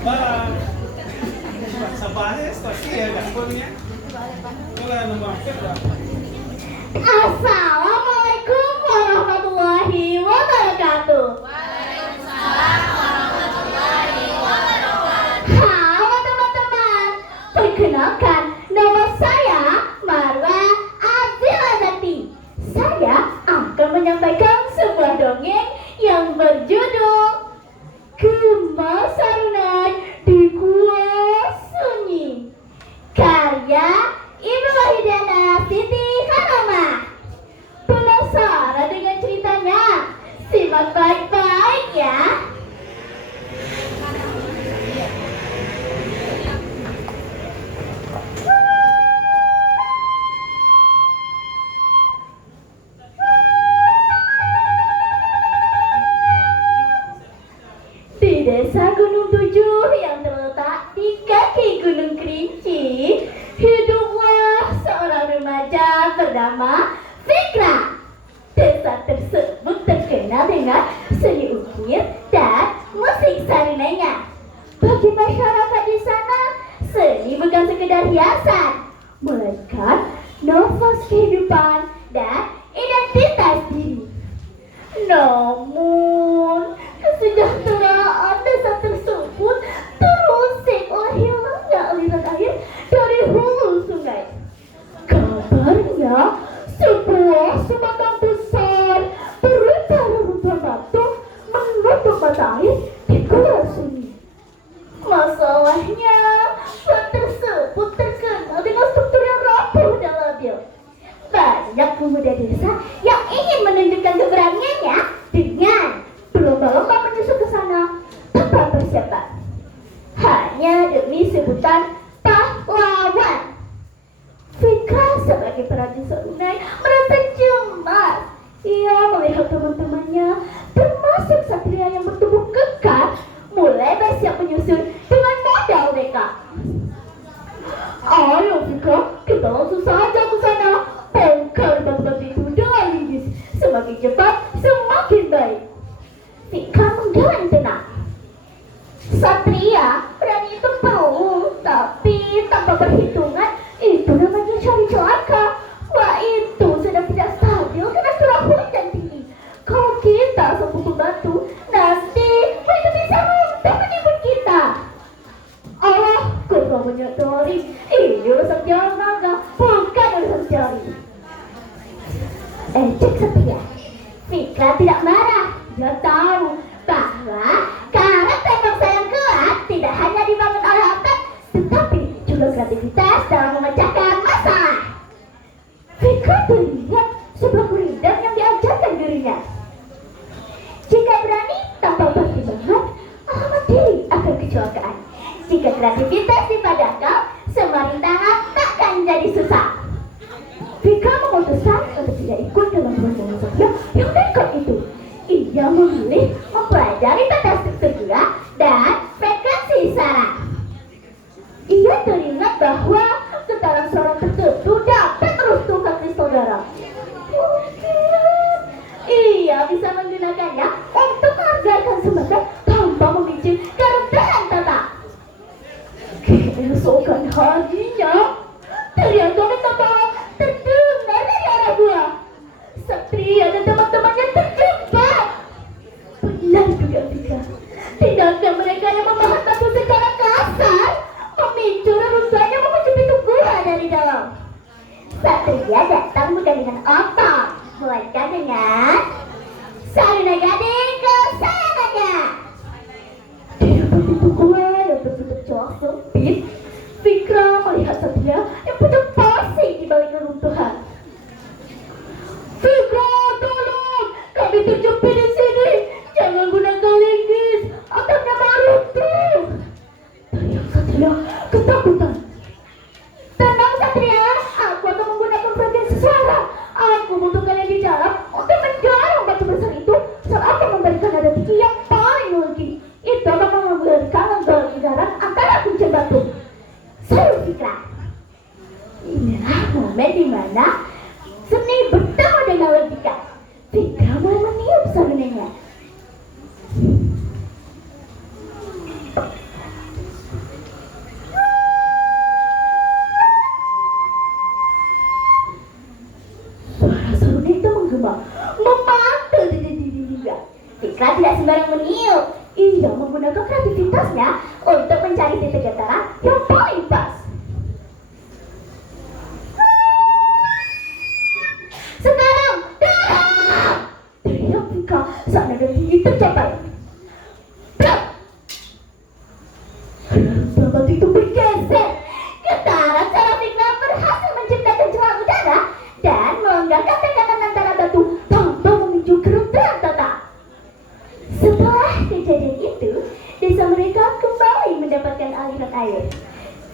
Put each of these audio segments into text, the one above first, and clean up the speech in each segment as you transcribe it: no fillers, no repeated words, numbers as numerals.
Para sa bahay, ya gaspolnya. Wala namang kita. Assalamualaikum warahmatullahi wabarakatuh. Waalaikumsalam warahmatullahi wabarakatuh. Halo teman-teman, perkenalkan nama saya Marwa Azilanati. Saya akan menyampaikan sebuah dongeng yang berjudul Gema Sarunai di Gua Sunyi, karya Ibu Wahidiana Siti Harama. Penasaran dengan ceritanya? Simak baik-baik ya. Di desa Gunung Tujuh yang terletak di kaki Gunung Kerinci, hiduplah seorang remaja bernama Fikra. Desa tersebut terkenal dengan seni ukir dan musik sarinanya. Bagi masyarakat di sana, seni bukan sekedar hiasan, melainkan nafas kehidupan dan identitas diri. Namun, kesejahteraan desa tersebut terusik oleh hilangnya aliran air dari hulu sungai. Kabarnya, sebuah sumbatan besar berupa reruntuhan batu menutup mata air di Gua Sunyi. Masalahnya, pulau tersebut terkenal dengan struktur yang rapuh dan labil. Banyak pemuda desa yang ingin menunjukkan keberaniannya dengan berlomba-lomba menyusup ke sana tanpa persiapan, hanya demi sebutan pahlawan. Fikra sebagai peranti Sarunai merasa cemas. Ia melihat teman-temannya, termasuk satria yang bertubuh kekar, mulai bersiap menyusun dengan modal mereka. Ayo Fikra, kita langsung saja ke sana. Bongkar batu-batu itu dengan linggis. Semakin cepat, semakin baik. Fikra menggeleng tenang. Satria berani itu perlu, tapi tanpa perhitungan, itu namanya cari celaka. Wah, itu sudah tidak stabil karena curah hujan tinggi. Kalau kita sepukul batu, nanti itu bisa runtuh menimbun kita. Allah, kita menyadari ini urusan jalan naga, bukan urusan jari. Cek Satria, Fikra tidak marah. Dia tahu bahwa karakter bangsa yang kuat tidak hanya dibangun oleh otak, tetapi juga kreativitas dalam memecahkan masalah. Fikra teringat sebuah kuridam yang diajarkan dirinya. Jika berani tanpa pertimbangan, alamat diri akan kecelakaan. Jika kreativitas dipadamkan, semua rintangan takkan jadi susah. Fikra memutuskan untuk tidak ikut dalam rombongan Satria yang nekat itu. Ia memilih mempelajari tata struktur gula dan frekuensi saraf. Ia teringat bahwa getaran suara tertentu dapat meruntuhkan kristal darah. Ia bisa menggunakannya untuk menghargakan sumbatan tanpa memicu kerentanan tata. Keesokan harinya, teriakan minta tolong terdengar dari arah gua. Satria dan teman-temannya terjebak. Benar juga Fikra. Tindakan mereka yang membahas batu secara kasar memicu reruntuhannya menuju pintu gua dari dalam. Satria datang bukan dengan otot, melainkan dengan Sarunai gading kesayangannya. Di depan pintu gua yang tertutup celah sempit, Fikra melihat Satria yang pucat pasing di balik reruntuhan. Fikra, tolong! Kami terjepit di sini. Jangan gunakan linggis, atapnya mau runtuh. Teriak Satria ketakutan. Tenang Satria, aku akan menggunakan frekuensi suara. Aku butuh kalian di dalam untuk mendorong batu besar itu saat aku memberikan nada tinggi yang paling mungkin. Itu akan memberikan lingkaran antara kuncir batu. Seru Fikra. Inilah momen di mana seni bertemu dengan logika. Fikra mulai meniup sarunanya. seluruh kreativitasnya untuk mencari titik antara yang paling pas. Sekarang, dorong! Teriak Vika saat nada tinggi tercapai. Blok! Rasa batu itu bergeser. Getaran cara Vika berhasil menciptakan celah udara dan melonggarkan tekanan antara batu tanpa memicu keruntuhan total. Setelah kejadian itu, desa mereka kembali mendapatkan aliran air.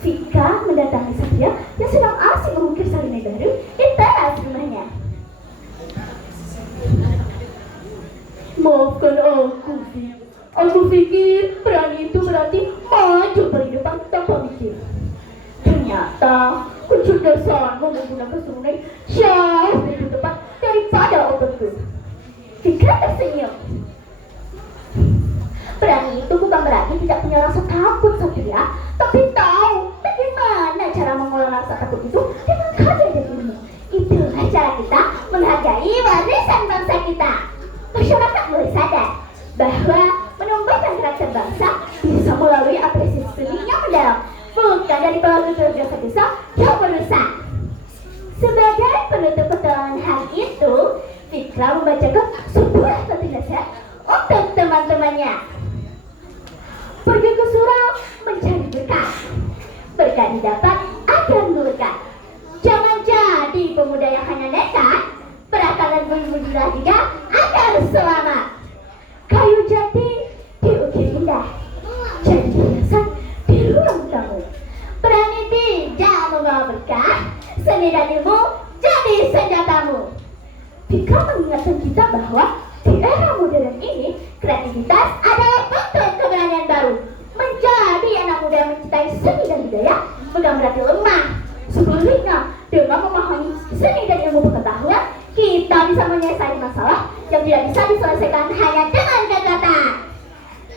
Vika mendatangi Satria yang sedang asik mengukir salinan baru di teras rumahnya. Maafkan aku, Vika. Aku pikir berani itu berarti maju kehidupan tanpa mikir. Ternyata kecerdasanmu menggunakan sungai jauh lebih tepat daripada otakku. Vika tersenyum. Berani itu bukan berarti tidak punya rasa takut, Satria, tapi tahu bagaimana cara mengolah rasa takut itu dengan kadar dan ilmu. Itulah cara kita menghargai warisan bangsa kita. Masyarakat mulai sadar bahwa menumbuhkan karakter bangsa bisa melalui apresiasi seni yang mendalam, bukan dari pelaku biasa desa yang merusak. Sebagai penutup pertemuan hari itu, Vika membacakan sebuah pesan nasihat untuk teman-temannya. Pergi ke surau mencari berkah. Berkah didapat akan berkah. Jangan jadi pemuda yang hanya nekat. Berakal dan bermudilah juga agar selamat. Kayu jati diukir indah. Jadi hiasan di ruang tamu. Berani tidak membawa berkah. Seni dan ilmu jadi senjatamu. Vika mengingatkan kita bahwa di era modern ini, kreativitas adalah bentuk keberanian baru. Menjadi anak muda yang mencintai seni dan budaya bukan berarti lemah. Sebaliknya, dengan memahami seni dan ilmu pengetahuan, kita bisa menyelesaikan masalah yang tidak bisa diselesaikan hanya dengan kata-kata.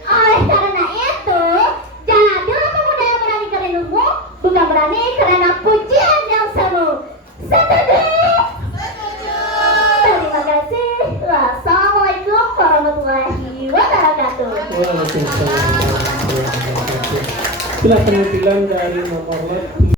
Oleh karena itu, jadilah pemuda yang berani karena ilmu, bukan berani karena pujian yang semu. Setuju? Terima kasih. Wassalamualaikum warahmatullahi wabarakatuh. Waalaikumsalam warahmatullahi wabarakatuh. Itulah penampilan dari nomor